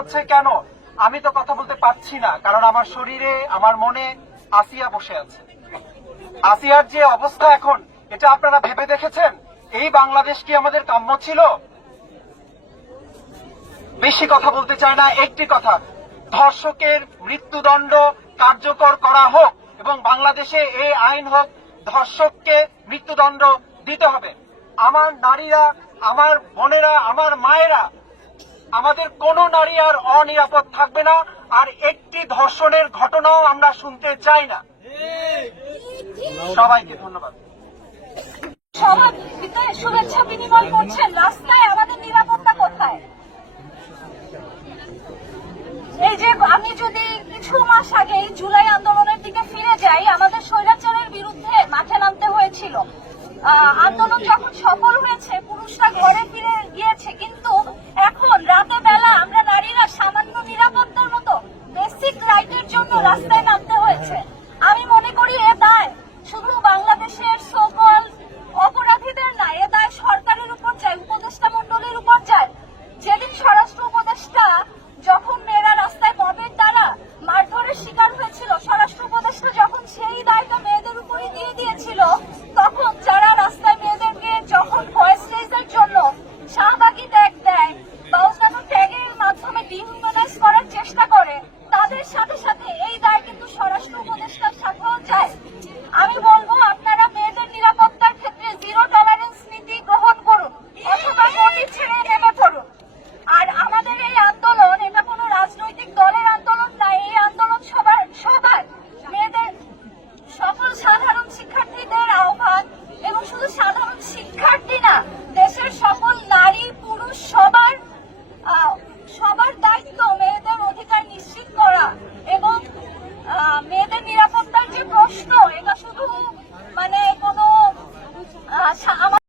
হচ্ছে কেন? আমি তো কথা বলতে পারছি না, কারণ আমার শরীরে, আমার মনে আসিয়া বসে আছে। আসিয়ার যে অবস্থা এখন, এটা আপনারা ভেবে দেখেছেন? এই বাংলাদেশ কি আমাদের কাম্য ছিল? বেশি কথা বলতে চায় না, একটি কথা। ধর্ষকের মৃত্যুদণ্ড কার্যকর করা হোক এবং বাংলাদেশে এই আইন হোক, ধর্ষককে মৃত্যুদণ্ড দিতে হবে। আমার নারীরা, আমার বোনেরা, আমার মায়েরা আমাদের কোন নারী আর অনিরাপদ থাকবে না, আর একটি ধর্ষণের ঘটনাও আমরা শুনতে চাই না। সবাইকে ধন্যবাদ। সবার শুভেচ্ছা বিনিময় করছেন, রাস্তায় আমাদের নিরাপত্তা কোথায়? এই যে আমি যদি কিছু মাস আগে জুলাই আন্দোলনের দিকে ফিরে যাই, আমাদের স্বৈরাচারের বিরুদ্ধে মাঠে নামতে হয়েছিল। আন্দোলন যখন সফল হয়েছে, পুরুষরা ঘরে ফিরে গিয়েছে, কিন্তু এখন রাতে প্রশ্ন এটা শুধু মানে কোনো